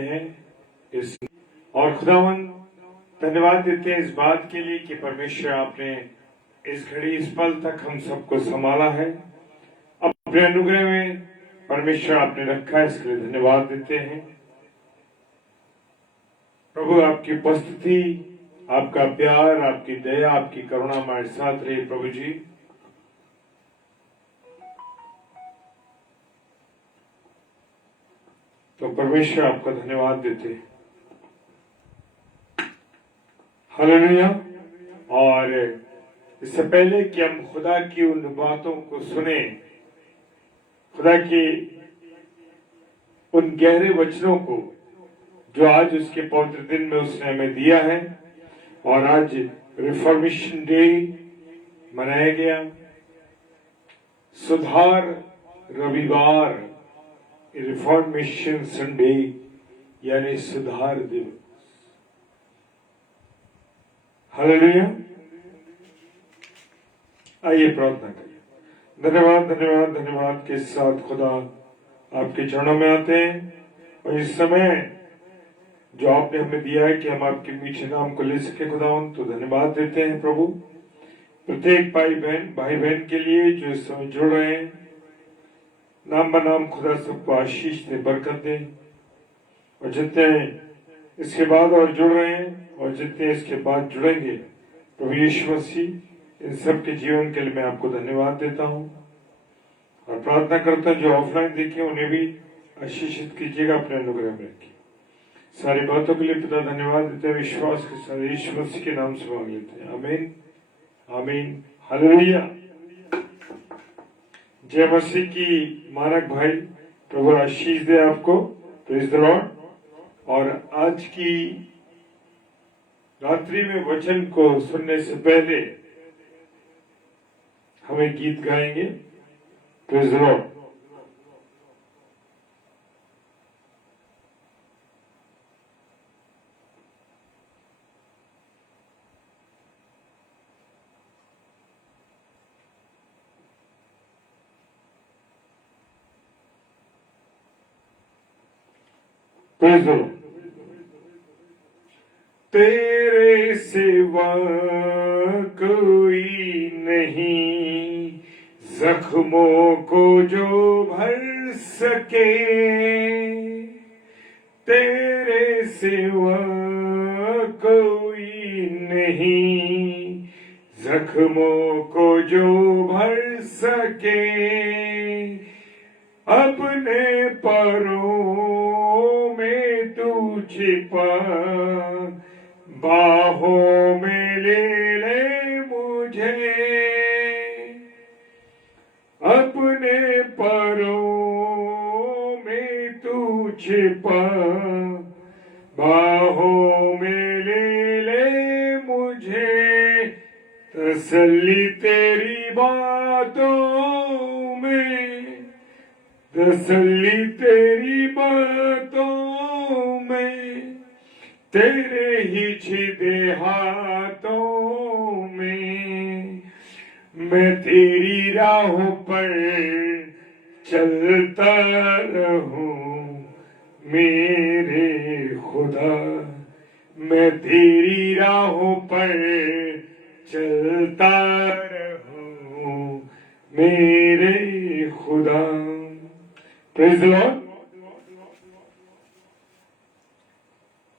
आए हैं इस और खुदावन धन्यवाद देते हैं इस बात के लिए कि परमेश्वर आपने इस घड़ी इस पल तक हम सबको संभाला है। अपने अनुग्रह में परमेश्वर आपने रखा है, इसके लिए धन्यवाद देते हैं। प्रभु आपकी उपस्थिति, आपका प्यार, आपकी दया, आपकी करुणा हमारे साथ रहे प्रभु जी। तो परमेश्वर आपका धन्यवाद देते हैं। हालेलुया। और इससे पहले कि हम खुदा की उन बातों को सुने, खुदा के उन गहरे वचनों को जो आज उसके पवित्र दिन में उसने हमें दिया है, और आज रिफॉर्मेशन डे मनाया गया, सुधार रविवार, रिफॉर्मेशन संडे यानी सुधार दिवस। हालेलुया। आइए प्रार्थना करिए। धन्यवाद धन्यवाद धन्यवाद के साथ खुदा आपके चरणों में आते हैं, और इस समय जो आपने हमें दिया है कि हम आपके मीठे नाम को ले सके खुदावन, तो धन्यवाद देते हैं प्रभु। प्रत्येक भाई बहन के लिए जो इस समय जुड़ रहे हैं, नाम बनाम खुदा सबको आशीष दे, बरकत दे। और जितने इसके बाद और जुड़ रहे हैं और जितने इसके बाद जुड़ेंगे, प्रभु यीशु मसीह इन सब के जीवन के लिए मैं आपको धन्यवाद देता हूँ। और प्रार्थना करता हूँ जो ऑफलाइन देखे उन्हें भी आशीषित कीजिएगा, अपने अनुग्रह में रखिए। सारी बातों के लिए पिता धन्यवाद देते हैं, विश्वास के साथ यीशु मसीह के नाम से मांग लेते हैं, आमीन आमीन। हालेलुया। जय मसीह की मानक भाई, प्रभु आशीष दे आपको। Praise the Lord. और आज की रात्रि में वचन को सुनने से पहले हमें गीत गाएंगे। Praise the Lord. Praise the Lord. तेरे सिवा कोई नहीं, जख्मों को जो भर सके। तेरे सिवा कोई नहीं, जख्मों को जो भर सके। अपने परों में तू छिपा, बाहों में ले मुझे। अपने परों में तू छिपा, बाहों में ले मुझे। तसल्ली तेरी बातों में, तसल्ली तेरी बातों में, तेरे ही छिदे हाथों में। मैं तेरी राहों पर चलता रहूं मेरे खुदा। मैं तेरी राहों पर चलता रहूं मेरे खुदा। Praise the Lord.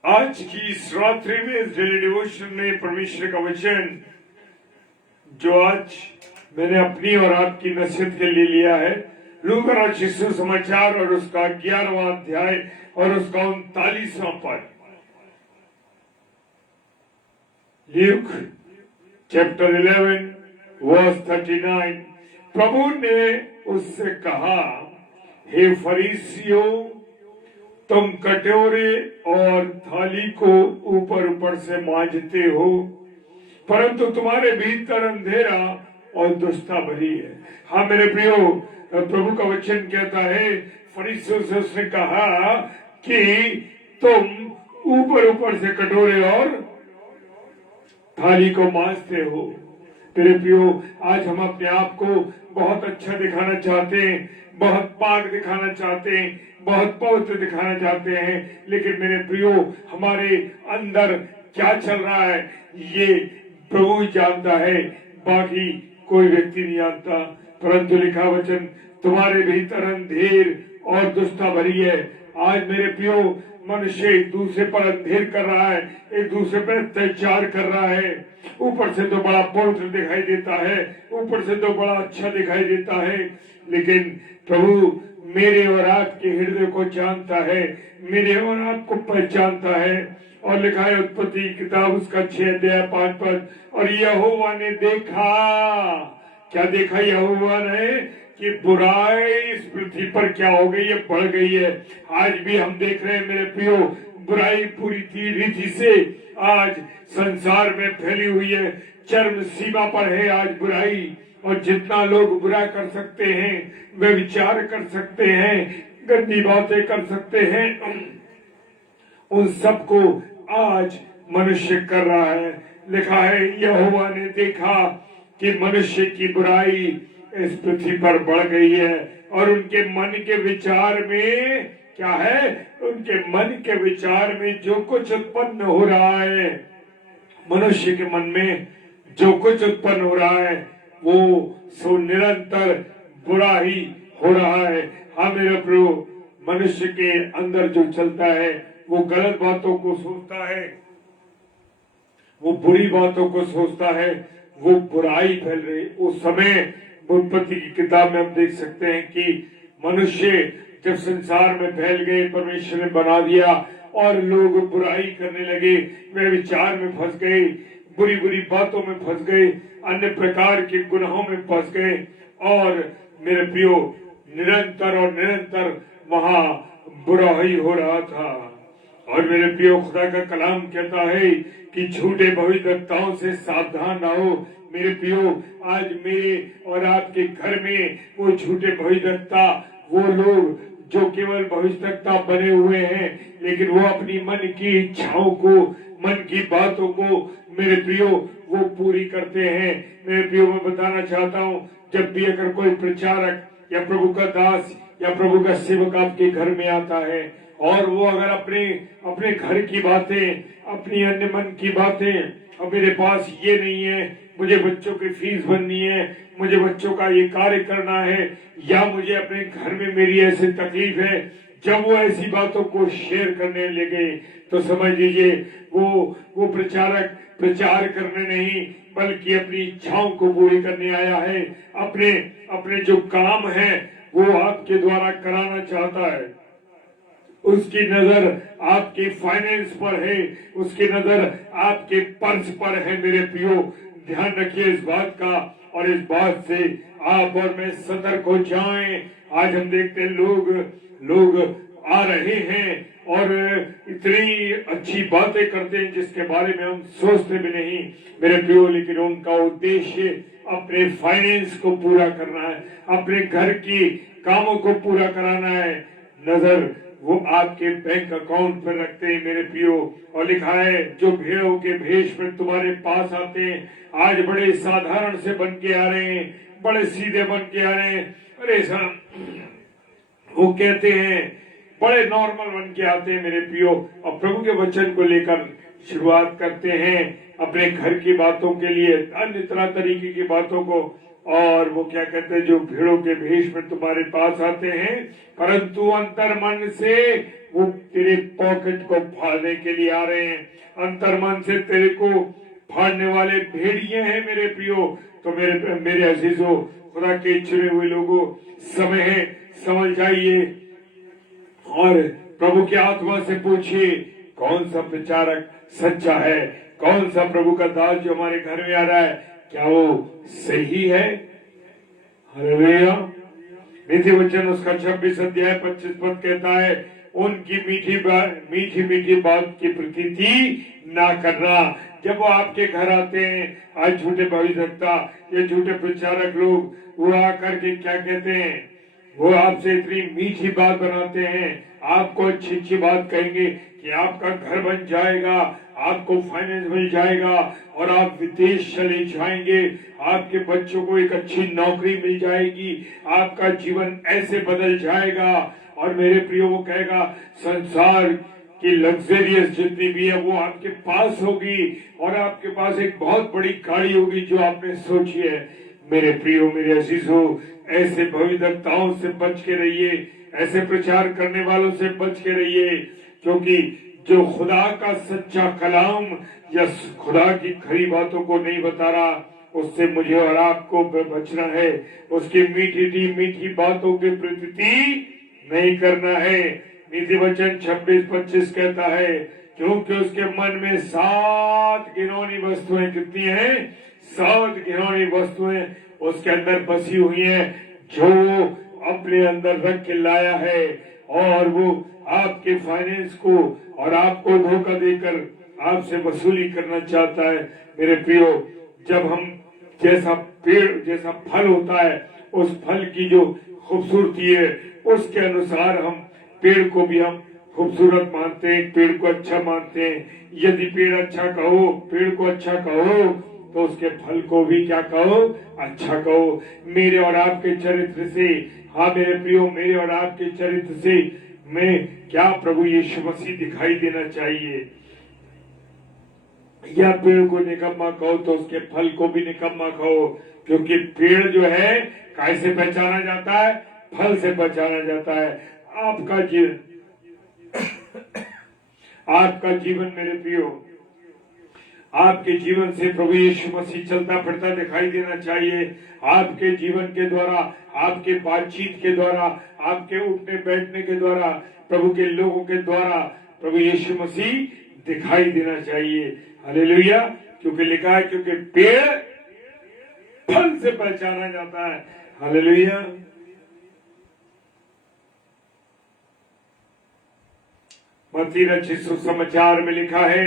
आज की इस रात्रि में, इस डेली डिवोशन में परमेश्वर का वचन जो आज मैंने अपनी और आपकी नसीहत के लिए लिया है, लूका रचित सुसमाचार और उसका 11वां अध्याय और उसका 39वां पद। Luke chapter 11 verse 39। प्रभु ने उससे कहा, हे फरीसियों, तुम कटोरे और थाली को ऊपर ऊपर से मांजते हो, परंतु तुम्हारे भीतर अंधेरा और दुष्टता भरी है। हाँ मेरे प्रियो, प्रभु का वचन कहता है, फरीसियों से उसने कहा कि तुम ऊपर ऊपर से कटोरे और थाली को मांजते हो। मेरे प्रियो, आज हम अपने आप को बहुत अच्छा दिखाना चाहते हैं, बहुत पाक दिखाना चाहते हैं, बहुत पवित्र दिखाना चाहते हैं, लेकिन मेरे प्रियो हमारे अंदर क्या चल रहा है ये प्रभु ही जानता है, बाकी कोई व्यक्ति नहीं जानता। परंतु लिखा वचन तुम्हारे भीतर अंधेर और दुष्टता भरी है। आज मेरे प्रियो मनुष्य एक दूसरे पर अंधेर कर रहा है, एक दूसरे पर अत्याचार कर रहा है। ऊपर से तो बड़ा पवित्र दिखाई देता है, ऊपर से तो बड़ा अच्छा दिखाई देता है, लेकिन प्रभु मेरे और आपके हृदय को जानता है, मेरे और आपको पहचानता है। और लिखा है उत्पत्ति किताब उसका 6 अध्याय 5 पद, और यहोवा ने देखा, क्या देखा यहोवा ने कि बुराई इस पृथ्वी पर क्या हो गई है, बढ़ गई है। आज भी हम देख रहे हैं मेरे प्रियो, बुराई पूरी रीति से आज संसार में फैली हुई है, चरम सीमा पर है आज बुराई। और जितना लोग बुरा कर सकते हैं, वे विचार कर सकते हैं, गंदी बातें कर सकते हैं, उन सबको आज मनुष्य कर रहा है। लिखा है यहोवा ने देखा कि मनुष्य की बुराई इस पृथ्वी पर बढ़ गई है, और उनके मन के विचार में क्या है, उनके मन के विचार में जो कुछ उत्पन्न हो रहा है, मनुष्य के मन में जो कुछ उत्पन्न हो रहा है वो सो निरंतर बुरा ही हो रहा है। हाँ मेरे प्रभु, मनुष्य के अंदर जो चलता है वो गलत बातों को सोचता है, वो बुरी बातों को सोचता है, वो बुराई फैल रही। उस समय उत्पत्ति की किताब में हम देख सकते हैं कि मनुष्य जब संसार में फैल गए, परमेश्वर ने बना दिया और लोग बुराई करने लगे, वे विचार में फंस गए, बुरी बुरी बातों में फंस गए, अन्य प्रकार के गुनाहों में फंस गए, और मेरे प्रियो निरंतर और निरंतर वहां बुरा ही हो रहा था। और मेरे प्रियो खुदा का कलाम कहता है कि झूठे भविष्यवक्ताओं से सावधान रहो। मेरे प्रियो आज मेरे और आपके घर में वो झूठे भविष्यवक्ता, वो लोग जो केवल भविष्यवक्ता बने हुए हैं, लेकिन वो अपनी मन की इच्छाओं को, मन की बातों को मेरे प्रियो वो पूरी करते हैं। मेरे प्रियो मैं बताना चाहता हूँ, जब भी अगर कोई प्रचारक या प्रभु का दास या प्रभु का सेवक आपके घर में आता है और वो अगर अपने घर की बातें, अपनी अन्य मन की बातें, अब मेरे पास ये नहीं है, मुझे बच्चों की फीस भरनी है, मुझे बच्चों का ये कार्य करना है, या मुझे अपने घर में मेरी ऐसी तकलीफ है, जब वो ऐसी बातों को शेयर करने लगे तो समझ लीजिए वो प्रचारक प्रचार करने नहीं बल्कि अपनी इच्छाओं को पूरी करने आया है। अपने जो काम है वो आपके द्वारा कराना चाहता है। उसकी नजर आपके फाइनेंस पर है, उसकी नजर आपके पर्स पर है। मेरे प्रियो ध्यान रखिए इस बात का, और इस बात से आप और मैं सतर्क हो जाएं। आज हम देखते हैं लोग आ रहे हैं और इतनी अच्छी बातें करते हैं जिसके बारे में हम सोचते भी नहीं मेरे प्रियो, लेकिन उनका उद्देश्य अपने फाइनेंस को पूरा करना है, अपने घर की कामों को पूरा कराना है। नजर वो आपके बैंक अकाउंट पर रखते हैं मेरे प्रियो। और लिखा है जो भेड़ों के भेष में तुम्हारे पास आते हैं, आज बड़े साधारण से बन के आ रहे हैं, बड़े सीधे बन के आ रहे हैं। अरे वो कहते हैं बड़े नॉर्मल बन के आते हैं मेरे प्रियो, और प्रभु के वचन को लेकर शुरुआत करते हैं अपने घर की बातों के लिए, अन्य तरह तरीके की बातों को। और वो क्या कहते हैं, जो भीड़ों के भेष में तुम्हारे पास आते हैं, परंतु अंतर मन से वो तेरे पॉकेट को फाड़ने के लिए आ रहे हैं। अंतर मन से तेरे को फाड़ने वाले भेड़िए हैं मेरे प्रियो। तो मेरे अजीजों, खुदा के चुने हुए लोगों, समय है, समझ जाइए और प्रभु की आत्मा से पूछिए कौन सा प्रचारक सच्चा है, कौन सा प्रभु का दास जो हमारे घर में आ रहा है, क्या वो सही है। हालेलुया। नीति वचन उसका 26 अध्याय 25 पद कहता है, उनकी मीठी बात की प्रतीति ना करना। जब वो आपके घर आते हैं, आज झूठे भविष्यवक्ता या झूठे प्रचारक लोग, वो आकर के क्या कहते हैं, वो आपसे इतनी मीठी बात बनाते हैं, आपको अच्छी अच्छी बात कहेंगे कि आपका घर बन जाएगा, आपको फाइनेंस मिल जाएगा और आप विदेश चले जाएंगे, आपके बच्चों को एक अच्छी नौकरी मिल जाएगी, आपका जीवन ऐसे बदल जाएगा। और मेरे प्रियो वो कहेगा संसार की लग्जरियस जितनी भी है वो आपके पास होगी और आपके पास एक बहुत बड़ी गाड़ी होगी जो आपने सोची है। मेरे प्रियो, मेरे अजीजों, ऐसे भविष्यवक्ताओं से बच के रहिए, ऐसे प्रचार करने वालों से बच के रहिए, क्योंकि जो खुदा का सच्चा कलाम या खुदा की खरी बातों को नहीं बता रहा, उससे मुझे और आपको बचना है। उसकी मीठी मीठी बातों के प्रति नहीं करना है। नीति वचन 26-25 कहता है, क्योंकि उसके मन में 7 घिनौनी वस्तुएं, कितनी हैं? 7 घिनौनी वस्तुएं उसके अंदर बसी हुई हैं, जो अपने अंदर रख के लाया है, और वो आपके फाइनेंस को और आपको धोखा देकर आपसे वसूली करना चाहता है। मेरे प्रियो, जब हम जैसा पेड़ जैसा फल होता है, उस फल की जो खूबसूरती है उसके अनुसार हम पेड़ को भी हम खूबसूरत मानते हैं, पेड़ को अच्छा मानते हैं। यदि पेड़ अच्छा कहो, पेड़ को अच्छा कहो, तो उसके फल को भी क्या कहो? अच्छा कहो। मेरे और आपके चरित्र से, हाँ मेरे प्रियो, मेरे और आपके चरित्र से में क्या प्रभु यीशु मसीह दिखाई देना चाहिए? या पेड़ को निकम्मा कहो तो उसके फल को भी निकम्मा कहो, क्योंकि पेड़ जो है कैसे पहचाना जाता है? फल से पहचाना जाता है। आपका जीवन मेरे प्रियो, आपके जीवन से प्रभु यीशु मसीह चलता फिरता दिखाई देना चाहिए। आपके जीवन के द्वारा, आपके बातचीत के द्वारा, आपके उठने बैठने के द्वारा, प्रभु के लोगों के द्वारा प्रभु यीशु मसीह दिखाई देना चाहिए। हालेलुया। क्योंकि लिखा है, क्योंकि पेड़ फल से पहचाना जाता है। हालेलुया। मत्ती रचित सुसमाचार में लिखा है,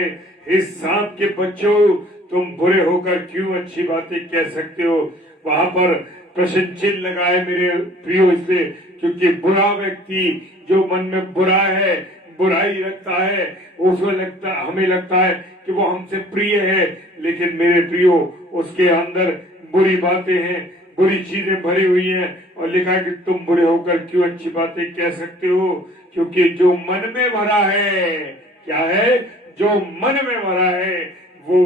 इस सांप के बच्चों, तुम बुरे होकर क्यों अच्छी बातें कह सकते हो? वहां पर प्रश्न चिन्ह लगाए मेरे प्रियो, इसलिए क्योंकि बुरा व्यक्ति जो मन में बुरा है, बुराई रखता है, हमें लगता है कि वो हमसे प्रिय है, लेकिन मेरे प्रियो उसके अंदर बुरी बातें हैं, बुरी चीजें भरी हुई हैं, और लिखा है कि तुम बुरे होकर क्यों अच्छी बातें कह सकते हो? क्योंकि जो मन में भरा है, क्या है? जो मन में भरा है वो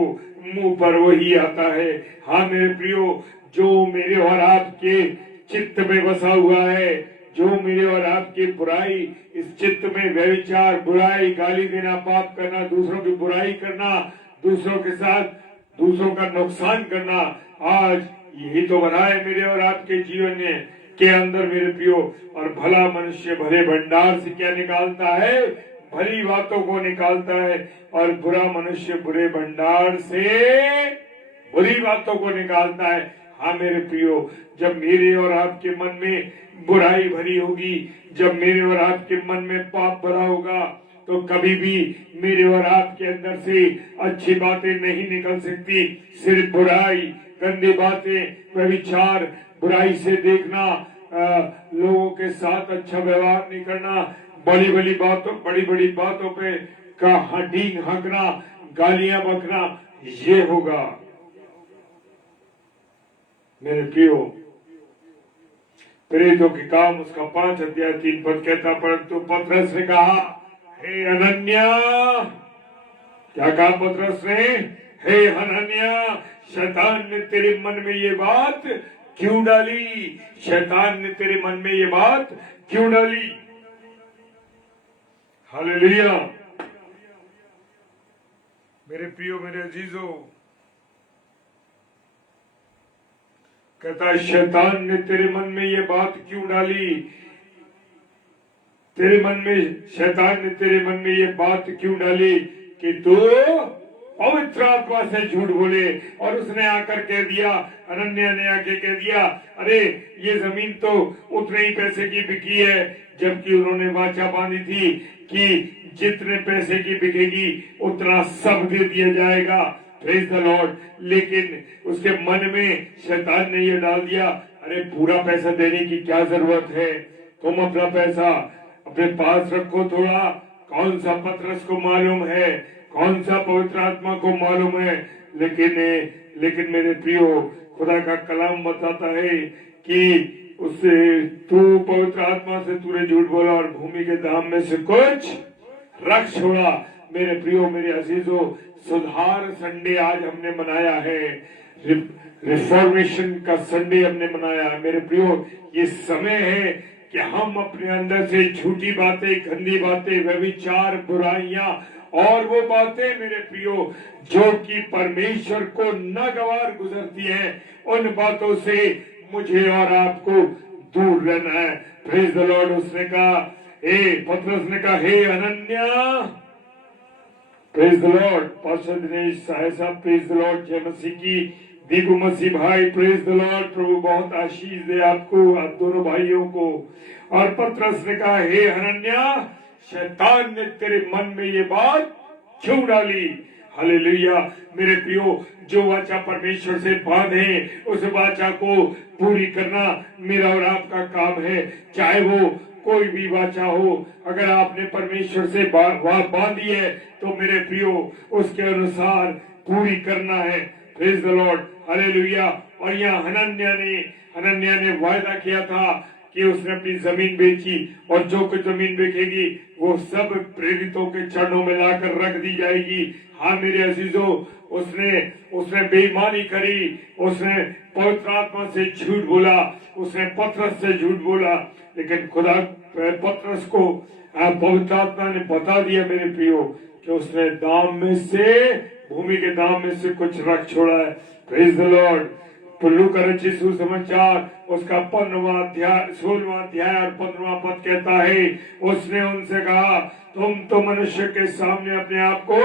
मुंह पर वही आता है। हाँ मेरे प्रियो, जो मेरे और आपके चित्त में बसा हुआ है, जो मेरे और आपकी बुराई इस चित्त में, व्यभिचार, बुराई, गाली देना, पाप करना, दूसरों की बुराई करना, दूसरों के साथ दूसरों का नुकसान करना, आज यही तो भरा है मेरे और आपके जीवन में के अंदर मेरे प्रियो। और भला मनुष्य भले भंडार से क्या निकालता है? भली बातों को निकालता है, और बुरा मनुष्य बुरे भंडार से बुरी बातों को निकालता है। हाँ मेरे प्रियो, जब मेरे और आपके मन में बुराई भरी होगी, जब मेरे और आपके मन में पाप भरा होगा, तो कभी भी मेरे और आपके अंदर से अच्छी बातें नहीं निकल सकती। सिर्फ बुराई, गंदी बातें, व्यभिचार, बुराई से देखना, लोगों के साथ अच्छा व्यवहार नहीं करना, बड़ी बड़ी बातों पे का हडींग हकना, गालियां बकना, ये होगा। मेरे प्रियो, प्रेरितों के काम उसका 5 अध्याय 3 पद कहता, परंतु पतरस ने कहा, हे अनन्या, क्या कहा पतरस ने? हे अनन्या, शैतान ने तेरे मन में ये बात क्यों डाली? शैतान ने तेरे मन में ये बात क्यों डाली? हालेलुया। मेरे प्रियो, मेरे अजीजों, कहता है शैतान ने तेरे मन में ये बात क्यों डाली? शैतान ने तेरे मन में ये बात क्यों डाली कि तू पवित्र आत्मा से झूठ बोले? और उसने आकर कह दिया, अनन्या ने आके कह दिया, अरे ये जमीन तो उतने ही पैसे की बिकी है, जबकि उन्होंने वाचा बांधी थी कि जितने पैसे की बिकेगी उतना सब दे दिया जाएगा। Praise the Lord. लेकिन उसके मन में शैतान ने ये डाल दिया, अरे पूरा पैसा देने की क्या जरूरत है, तुम अपना पैसा अपने पास रखो थोड़ा। कौन सा पतरस को मालूम है, कौन सा पवित्र आत्मा को मालूम है? लेकिन मेरे प्रियो, खुदा का कलाम बताता है कि उससे तू पवित्र आत्मा से तूने झूठ बोला और भूमि के दाम में से कुछ रख छोड़ा। मेरे प्रियो, मेरे अजीजों, सुधार संडे आज हमने मनाया है, रिफॉर्मेशन का संडे हमने मनाया है। मेरे प्रियो, ये समय है कि हम अपने अंदर से झूठी बातें, गंदी बातें, व्यभिचार, बुराइयां और वो बातें मेरे प्रियो जो कि परमेश्वर को नागवार गुजरती हैं, उन बातों से मुझे और आपको दूर रहना है। Praise the Lord. उसने कहा, पतरस ने कहा, हे Ananya, praise the Lord. Pastor Dinesh साहब, प्रेज द लॉर्ड। जय मसीह की। दीपू मसीह भाई, प्रेज द लॉर्ड। प्रभु बहुत आशीष दे आपको, आप दोनों भाइयों को। और पतरस ने कहा, हे अनन्या, शैतान ने तेरे मन में ये बात क्यों डाली? हालेलुया। मेरे प्रियो, जो वाचा परमेश्वर से बांधे, उस वाचा को पूरी करना मेरा और आपका काम है। चाहे वो कोई भी वाचा हो, अगर आपने परमेश्वर से बांधी है तो मेरे प्रियो उसके अनुसार पूरी करना है। Praise the Lord. हालेलुया। और यहाँ हनन्या ने वायदा किया था कि उसने अपनी जमीन बेची और जो कुछ जमीन बेचेगी वो सब प्रेरितों के चरणों में लाकर रख दी जाएगी। हाँ मेरे अजीजों, उसने बेईमानी करी, उसने पवित्र आत्मा से झूठ बोला, उसने पतरस से झूठ बोला, लेकिन खुदा पतरस को पवित्र आत्मा ने बता दिया मेरे प्रियो कि उसने दाम में से, भूमि के दाम में से कुछ रख छोड़ा है। Praise the Lord. लूका रचित सुसमाचार उसका 15वां अध्याय 16वां अध्याय और 15वां पद कहता है, उसने उनसे कहा, तुम तो मनुष्य के सामने अपने आप को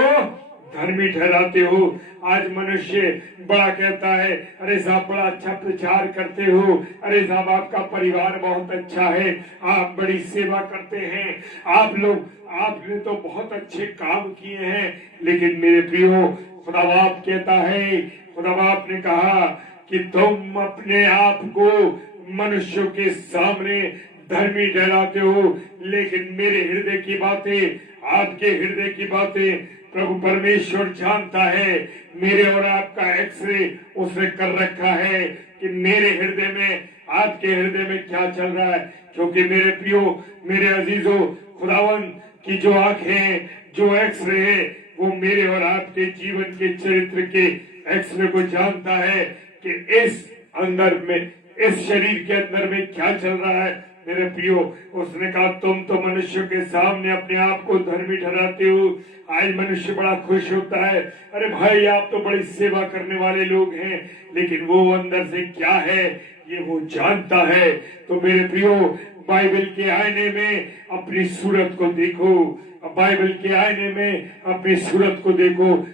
धर्मी ठहराते हो। आज मनुष्य बड़ा कहता है, अरे साहब बड़ा अच्छा प्रचार करते हो, अरे साहब आपका परिवार बहुत अच्छा है, आप बड़ी सेवा करते हैं, आपने तो बहुत अच्छे काम किए हैं। लेकिन मेरे प्रियो, खुदा बाप कहता है, खुदा बाप ने कहा कि तुम अपने आप को मनुष्यों के सामने धर्मी ठहराते हो, लेकिन मेरे हृदय की बातें, आपके हृदय की बातें प्रभु परमेश्वर जानता है। मेरे और आपका एक्सरे उसने कर रखा है कि मेरे हृदय में, आपके हृदय में क्या चल रहा है। क्योंकि मेरे प्रियो, मेरे अजीजों, खुदावन की जो आंखें, जो एक्सरे है, वो मेरे और आपके जीवन के चरित्र के एक्सरे को जानता है कि इस अंदर में, इस शरीर के अंदर में क्या चल रहा है। मेरे प्रियो, उसने कहा, तुम तो मनुष्य के सामने अपने आप को धर्मी ठहराते हो। आज मनुष्य बड़ा खुश होता है, अरे भाई आप तो बड़ी सेवा करने वाले लोग हैं, लेकिन वो अंदर से क्या है ये वो जानता है। तो मेरे प्रियो, बाइबल के आईने में अपनी सूरत को देखो, बाइबल के आईने में अपनी सूरत को देखो।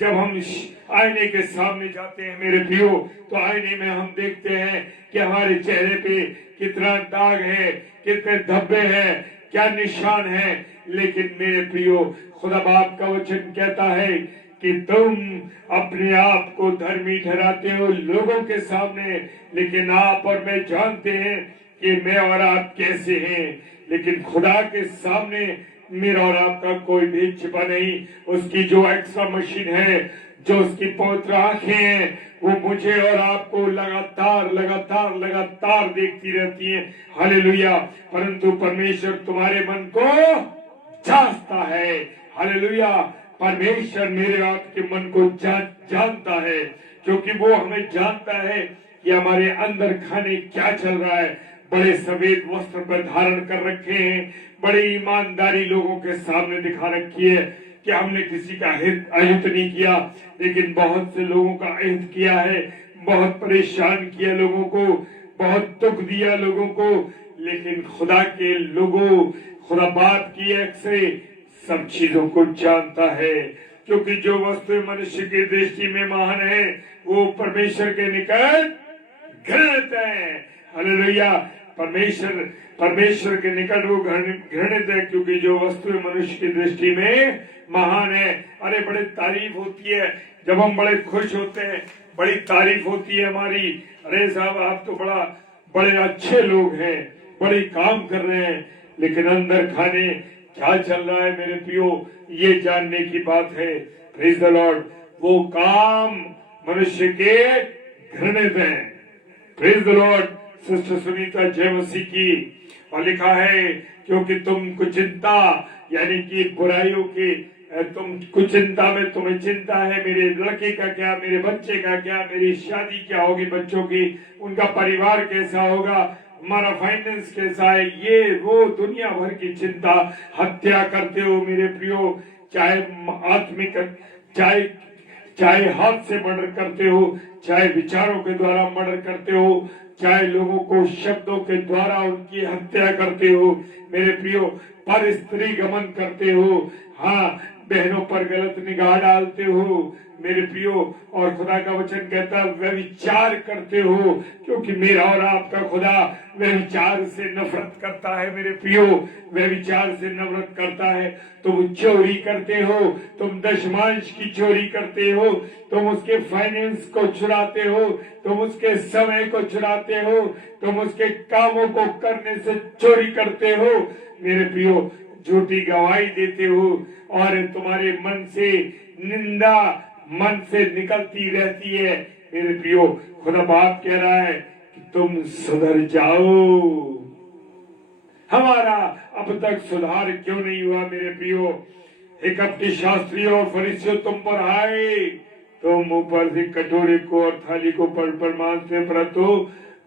जब हम आईने के सामने जाते हैं मेरे प्रियो, तो आईने में हम देखते हैं कि हमारे चेहरे पे कितना दाग है, कितने धब्बे हैं, क्या निशान है। लेकिन मेरे प्रियो, खुदा बाप का वचन कहता है कि तुम अपने आप को धर्मी ठहराते हो लोगों के सामने, लेकिन आप और मैं जानते हैं कि मैं और आप कैसे हैं। लेकिन खुदा के सामने मेरा और आपका कोई भी छिपा नहीं। उसकी जो एक्स्ट्रा मशीन है, जो उसकी पवित्र आंखें हैं, वो मुझे और आपको लगातार देखती रहती हैं। हालेलुया। परंतु परमेश्वर तुम्हारे मन को जांचता है। हालेलुया। परमेश्वर मेरे आपके मन को जानता है, क्योंकि वो हमें जानता है कि हमारे अंदर खाने क्या चल रहा है। बड़े सफेद वस्त्र पर धारण कर रखे हैं, बड़ी ईमानदारी लोगों के सामने दिखा रखी है कि हमने किसी का अहित नहीं किया, लेकिन बहुत से लोगों का अहित किया है, बहुत परेशान किया लोगों को, बहुत दुख दिया लोगों को। लेकिन खुदा के लोगों, खुदा बाप की एक्सरे सब चीजों को जानता है, क्योंकि जो वस्तु मनुष्य की दृष्टि में महान है वो परमेश्वर के निकट घृणित है। हालेलुया। परमेश्वर के निकट वो घृणित है, क्योंकि जो वस्तु मनुष्य की दृष्टि में महान है। अरे बड़ी तारीफ होती है जब हम बड़े खुश होते हैं, बड़ी तारीफ होती है हमारी, अरे साहब आप तो बड़े अच्छे लोग हैं, बड़े काम कर रहे हैं। लेकिन अंदर खाने क्या चल रहा है मेरे प्रियो, ये जानने की बात है। Praise the Lord. वो काम मनुष्य के घृणित हैं। Praise the Lord. Sister Sunita जय मसीह की, और लिखा है क्योंकि तुम कुचिंता यानी कि बुराइयों की, तुम कुचिंता में तुम्हें चिंता है मेरे लड़के का क्या, मेरे बच्चे का क्या, मेरी शादी क्या होगी, बच्चों की, उनका परिवार कैसा होगा, हमारा फाइनेंस कैसा है, ये वो दुनिया भर की चिंता। हत्या करते हो मेरे प्रियो, चाहे आत्मिक, चाहे चाहे हाथ से मर्डर करते हो, चाहे विचारों के द्वारा मर्डर करते हो, चाहे लोगों को शब्दों के द्वारा उनकी हत्या करते हो मेरे प्रियो, पर स्त्री गमन करते हो, हाँ बहनों पर गलत निगाह डालते हो मेरे प्रियो, और खुदा का वचन कहता है व्यभिचार करते हो, क्योंकि मेरा और आपका खुदा व्यभिचार से नफरत करता है मेरे प्रियो, व्यभिचार से नफरत करता है। तुम चोरी करते हो, तुम दशमांश की चोरी करते हो, तुम उसके फाइनेंस को चुराते हो, तुम उसके समय को चुराते हो, तुम उसके कामों को करने से चोरी करते हो मेरे प्रियो, झूठी गवाही देते हो, और तुम्हारे मन से निंदा मन से निकलती रहती है मेरे प्रियो। खुदा बाप कह रहा है कि तुम सुधर जाओ। हमारा अब तक सुधार क्यों नहीं हुआ मेरे प्रियो? एक अपने शास्त्रियों और फरीसियों तुम पर आए, तुम ऊपर से कटोरे को और थाली को पर मानते, परंतु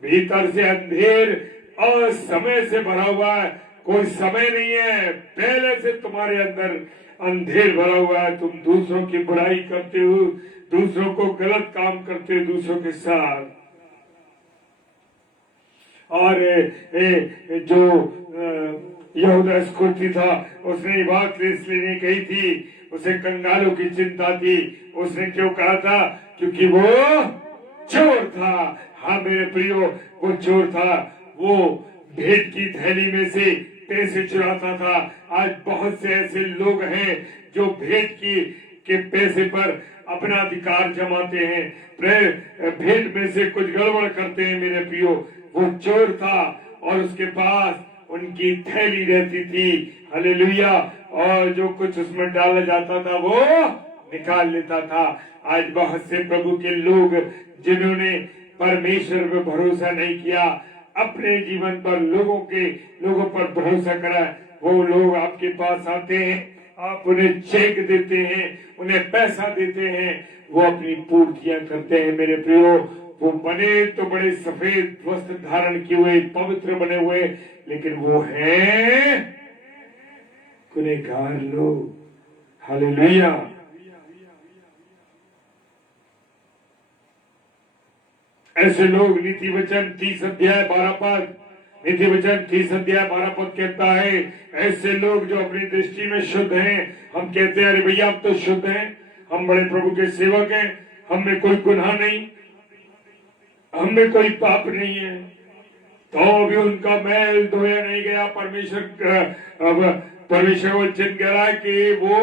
भीतर से अंधेर और समय से भरा हुआ है, कोई समय नहीं है, पहले से तुम्हारे अंदर अंधेर भरा हुआ है। तुम दूसरों की बुराई करते हो, दूसरों को गलत काम करते हो दूसरों के साथ। और जो यहूदा इस्करियोती था, उसने ये बात इसलिए नहीं कही थी, उसे कंगालों की चिंता थी। उसने क्यों कहा था? क्योंकि वो चोर था। हाँ मेरे प्रियो, वो चोर था, वो भेंट की थैली में से पैसे चुराता था। आज बहुत से ऐसे लोग हैं जो भेंट के पैसे पर अपना अधिकार जमाते हैं, भेंट में से कुछ गड़बड़ करते हैं मेरे प्रियो। वो चोर था और उसके पास उनकी थैली रहती थी, हालेलुया, और जो कुछ उसमें डाला जाता था वो निकाल लेता था। आज बहुत से प्रभु के लोग जिन्होंने परमेश्वर पे भरोसा नहीं किया, अपने जीवन पर लोगों पर भरोसा करा, वो लोग आपके पास आते हैं, आप उन्हें चेक देते हैं, उन्हें पैसा देते हैं, वो अपनी पूर्तियां करते हैं मेरे प्रियो। वो बने तो बड़े सफेद वस्त्र धारण किए हुए, पवित्र बने हुए, लेकिन वो है गुनहगार लोग, हालेलुया। ऐसे लोग, नीति वचन 30 अध्याय 12 पद, नीति वचन 30 अध्याय 12 पद कहता है, ऐसे लोग जो अपनी दृष्टि में शुद्ध हैं, हम कहते हैं अरे भैया हम तो शुद्ध हैं, हम बड़े प्रभु के सेवक हैं, हमें कोई गुनाह नहीं, हमें कोई पाप नहीं है, तो भी उनका मैल धोया नहीं गया। परमेश्वर वचन कह रहा है कि वो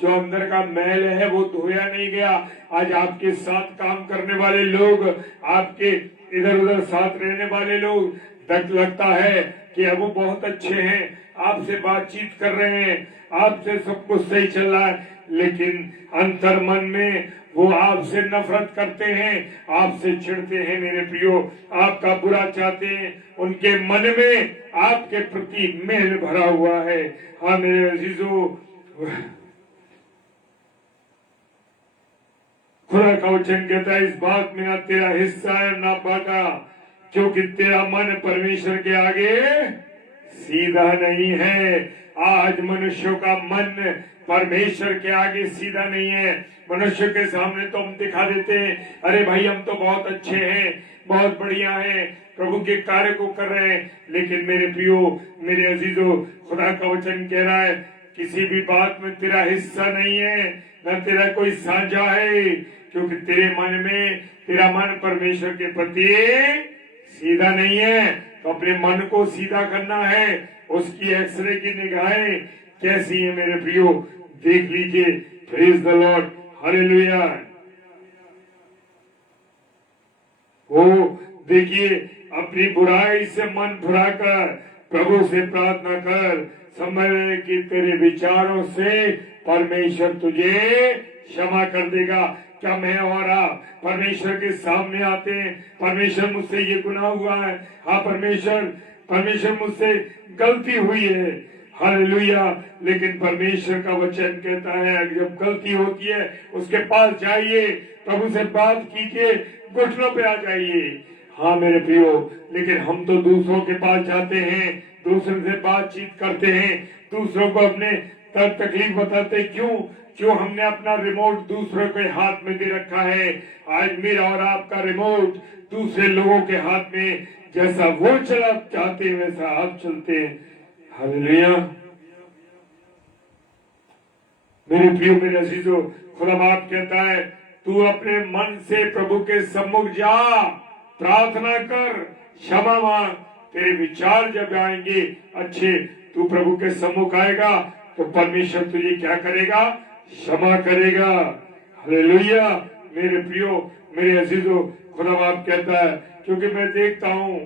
जो अंदर का मैल है वो धोया नहीं गया। आज आपके साथ काम करने वाले लोग, आपके इधर उधर साथ रहने वाले लोग, लगता है कि अब वो बहुत अच्छे हैं, आपसे बातचीत कर रहे हैं, आपसे सब कुछ सही चल रहा है, लेकिन अंतर मन में वो आपसे नफरत करते हैं, आपसे चिढ़ते हैं मेरे प्रियो, आपका बुरा चाहते हैं, उनके मन में आपके प्रति मेल भरा हुआ है। हाँ मेरे अजीजों, खुदा का वचन कहता है इस बात में ना तेरा हिस्सा है ना बाटा, क्योंकि तेरा मन परमेश्वर के आगे सीधा नहीं है। आज मनुष्यों का मन परमेश्वर के आगे सीधा नहीं है। मनुष्य के सामने तो हम दिखा देते हैं, अरे भाई हम तो बहुत अच्छे हैं, बहुत बढ़िया हैं, प्रभु के कार्य को कर रहे हैं, लेकिन मेरे प्रियो, मेरे अजीजों, खुदा का वचन कह रहा है किसी भी बात में तेरा हिस्सा नहीं है, न तेरा कोई साझा है, क्योंकि तेरा मन परमेश्वर के प्रति सीधा नहीं है। तो अपने मन को सीधा करना है। उसकी एक्सरे की निगाहें कैसी है मेरे प्रियो, देख लीजिए। Praise the Lord, hallelujah. वो देखिए, अपनी बुराई से मन भरा कर प्रभु से प्रार्थना कर, समझ कि तेरे विचारों से परमेश्वर तुझे क्षमा कर देगा। क्या मैं और आप परमेश्वर के सामने आते हैं, परमेश्वर मुझसे ये गुनाह हुआ है, हाँ परमेश्वर मुझसे गलती हुई है, हालेलुया। लेकिन परमेश्वर का वचन कहता है जब गलती होती है उसके पास जाइए, प्रभु से बात कीजिए, घुटनों पे आ जाइए। हाँ मेरे प्रियो, लेकिन हम तो दूसरों के पास जाते हैं, दूसरों से बातचीत करते हैं, दूसरों को अपने तकलीफ बताते। क्यों हमने अपना रिमोट दूसरों के हाथ में दे रखा है। आज मेरा और आपका रिमोट दूसरे लोगों के हाथ में, जैसा वो चला चाहते हैं वैसा आप चलते हैं। हालेलुया। मेरे प्रियो, मेरे अजीजों, खुदा बाप कहता है तू अपने मन से प्रभु के सम्मुख जा, प्रार्थना कर, क्षमा मांग। तेरे विचार जब आएंगे अच्छे, तू प्रभु के सम्मुख आएगा तो परमेश्वर तुझे क्या करेगा? क्षमा करेगा। हालेलुया। मेरे प्रियो, मेरे अजीजों, खुदा बाप कहता है क्योंकि मैं देखता हूँ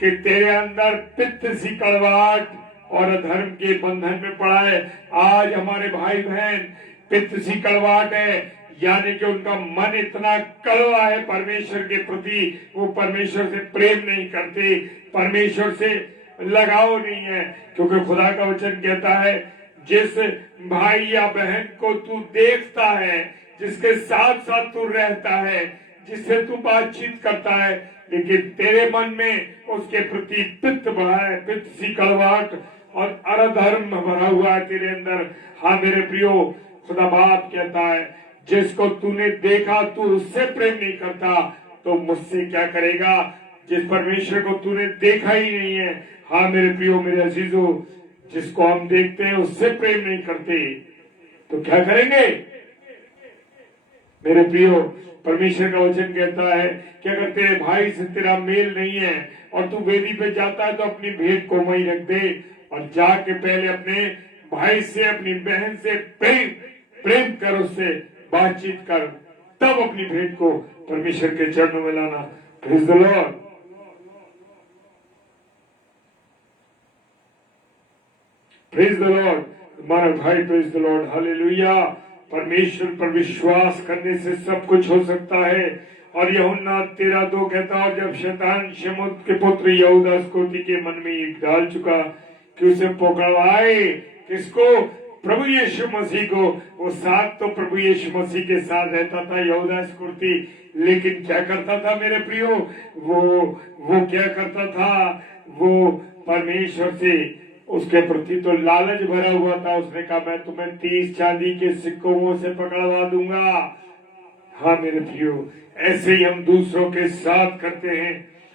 कि तेरे अंदर पित्त सी कड़वाहट और अधर्म के बंधन में पड़ा है। आज हमारे भाई बहन पित्त सी कड़वाहट है, यानी कि उनका मन इतना कड़वा है परमेश्वर के प्रति, वो परमेश्वर से प्रेम नहीं करते, परमेश्वर से लगाव नहीं है। क्योंकि खुदा का वचन कहता है जिस भाई या बहन को तू देखता है, जिसके साथ साथ तू रहता है, जिससे तू बातचीत करता है, लेकिन तेरे मन में उसके प्रति पित्त भरा है, पित्त सी कड़वाहट और अधर्म भरा हुआ है तेरे अंदर। हाँ मेरे प्रियो, खुदा बाप कहता है जिसको तूने देखा तू उससे प्रेम नहीं करता तो मुझसे क्या करेगा? जिस परमेश्वर को तूने देखा ही नहीं है, हाँ मेरे प्रियो, मेरे अजीजों, जिसको हम देखते हैं उससे प्रेम नहीं करते तो क्या करेंगे? मेरे प्रियो, परमेश्वर का वचन कहता है कि अगर तेरे भाई से तेरा मेल नहीं है और तू वेदी पे जाता है तो अपनी भेंट को वहीं रख दे और जाके पहले अपने भाई से, अपनी बहन से प्रेम कर, उससे बातचीत कर, तब अपनी भेंट को परमेश्वर के चरणों में लाना। Praise the Lord. Praise the Lord. हमारा भाई, प्रेज़ द लॉर्ड, हालेलुया। परमेश्वर पर विश्वास करने से सब कुछ हो सकता है। और यूहन्ना 13:2 कहता है और जब शैतान शमूत के पुत्र यहूदा इस्करियोती के मन में ये डाल चुका कि उसे पकड़वाए, किसको? प्रभु यीशु मसीह को। वो साथ तो प्रभु यीशु मसीह के साथ रहता था यहूदा इस्करियोती, लेकिन क्या करता था मेरे प्रियो? वो क्या करता था? वो परमेश्वर से उसके प्रति तो लालच भरा हुआ था। उसने कहा मैं तुम्हें 30 चांदी के सिक्कों से पकड़वा दूंगा। हाँ मेरे प्रियो, ऐसे ही हम दूसरों के साथ करते हैं।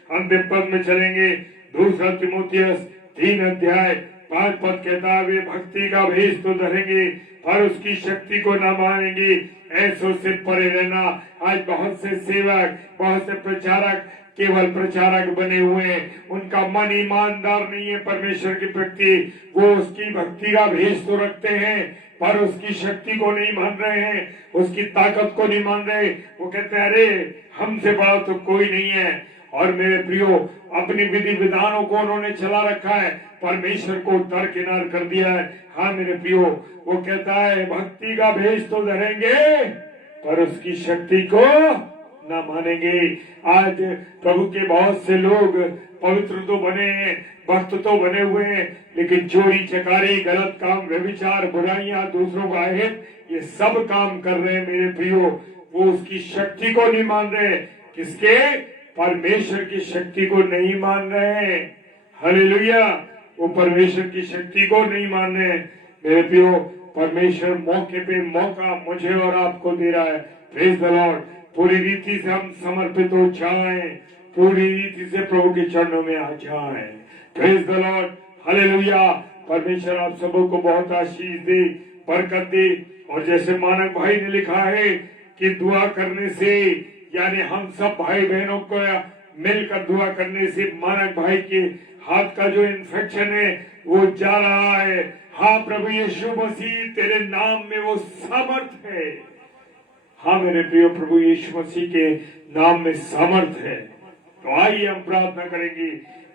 अंतिम पद में चलेंगे, 2 तीमुथियुस 3:5 कहता है वे भक्ति का भेष तो धरेंगे पर उसकी शक्ति को न मानेंगे, ऐसों से परे रहना। आज बहुत से सेवक, बहुत से प्रचारक केवल प्रचारक बने हुए हैं, उनका मन ईमानदार नहीं है परमेश्वर के प्रति। वो उसकी भक्ति का भेष तो रखते हैं पर उसकी शक्ति को नहीं मान रहे हैं, उसकी ताकत को नहीं मान रहे। वो कहते हैं अरे हमसे बड़ा तो कोई नहीं है। और मेरे प्रियो, अपनी विधि विधानों को उन्होंने चला रखा है, परमेश्वर को दरकिनार कर दिया है। हाँ मेरे प्रियो, वो कहता है भक्ति का भेष तो धरेंगे पर उसकी शक्ति को ना मानेंगे। आज प्रभु के बहुत से लोग पवित्र तो बने हैं, भक्त तो बने हुए हैं, लेकिन चोरी चकारी, गलत काम, व्यभिचार, बुराइयां, दूसरों का अहित, ये सब काम कर रहे हैं मेरे प्रियो। वो उसकी शक्ति को नहीं मान रहे। किसके? परमेश्वर की शक्ति को नहीं मान रहे हैं। हालेलुया। वो परमेश्वर की शक्ति को नहीं मान रहे हैं मेरे प्रियो। परमेश्वर मौके पे मौका मुझे और आपको दे रहा है। Praise the Lord. पूरी रीति से हम समर्पित हो जाएं, पूरी रीति से प्रभु के चरणों में आ जाएं। Praise the Lord. हालेलुया। परमेश्वर आप सबों को बहुत आशीष दे, बरकत दे। और जैसे मानक भाई ने लिखा है कि दुआ करने से, यानी हम सब भाई बहनों को मिलकर दुआ करने से मानक भाई के हाथ का जो इन्फेक्शन है वो जा रहा है। हाँ प्रभु यीशु मसीह तेरे नाम में वो सामर्थ है। हाँ मेरे प्रिय, प्रभु यीशु मसीह के नाम में सामर्थ है। तो आइए हम प्रार्थना करेंगे।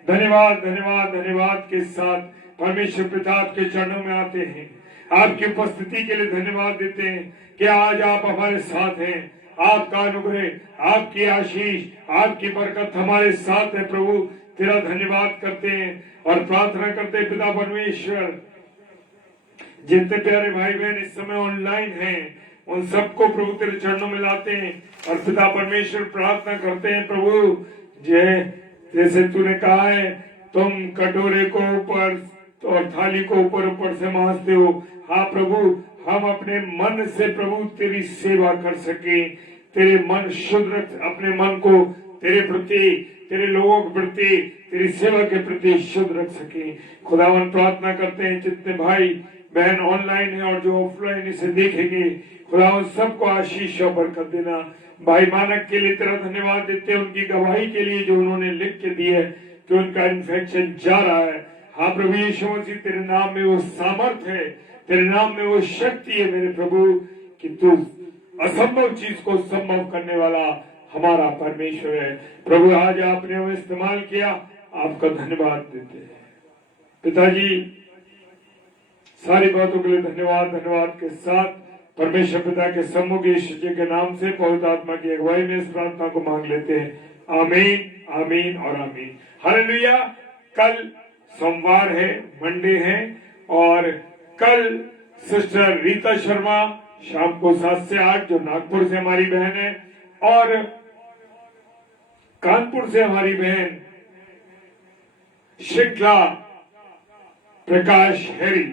धन्यवाद धन्यवाद धन्यवाद के साथ परमेश्वर पिता के चरणों में आते हैं। आपकी उपस्थिति के लिए धन्यवाद देते हैं कि आज आप हमारे साथ हैं। आपका अनुग्रह, आपकी आशीष, आपकी बरकत हमारे साथ है। प्रभु तेरा धन्यवाद करते हैं और प्रार्थना करते हैं पिता परमेश्वर, जितने प्यारे भाई बहन इस समय ऑनलाइन हैं उन सबको प्रभु तेरे चरणों में लाते हैं और पिता परमेश्वर प्रार्थना करते हैं प्रभु जैसे तूने कहा है तुम कटोरे को ऊपर और थाली को ऊपर ऊपर से मांजते हो। हाँ प्रभु, हम अपने मन से प्रभु तेरी सेवा कर सके, तेरे मन शुद्ध रख, अपने मन को तेरे प्रति, तेरे लोगों के प्रति, तेरी सेवा के प्रति शुद्ध रख सके। खुदावन प्रार्थना करते हैं जितने भाई बहन ऑनलाइन है और जो ऑफलाइन इसे देखेंगे, खुदावन सबको आशीष और बरकत देना। भाई मानक के लिए तेरा धन्यवाद देते हैं, उनकी गवाही के लिए जो उन्होंने लिख के दी है कि उनका इन्फेक्शन जा रहा है। हाँ प्रभु यीशु मसीह, तेरे नाम में वो सामर्थ है, तेरे नाम में वो शक्ति है मेरे प्रभु, कि तू असंभव चीज को संभव करने वाला हमारा परमेश्वर है। प्रभु आज आपने हमें इस्तेमाल किया, आपका धन्यवाद देते हैं। पिताजी सारी बातों के लिए धन्यवाद। धन्यवाद के साथ परमेश्वर पिता के सम्मुख यीशु जी के नाम से पवित्र आत्मा की अगुवाई में इस प्रार्थना को मांग लेते हैं। आमीन, आमीन और आमीन। हालेलुया। कल सोमवार है, मंडे है, और कल सिस्टर रीता शर्मा शाम को 7 से 8 जो नागपुर से हमारी बहन है, और कानपुर से हमारी बहन श्रृंखला प्रकाश हेरी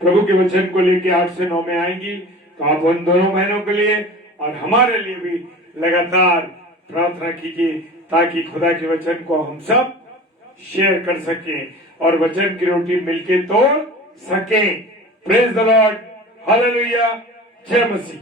प्रभु के वचन को लेके 8 से 9 में आएंगी। तो आप उन दोनों बहनों के लिए और हमारे लिए भी लगातार प्रार्थना कीजिए, ताकि खुदा के वचन को हम सब शेयर कर सकें और वचन की रोटी मिलके तोड़ सकें। प्रेज द लॉर्ड, हालेलुया, जय मसीह।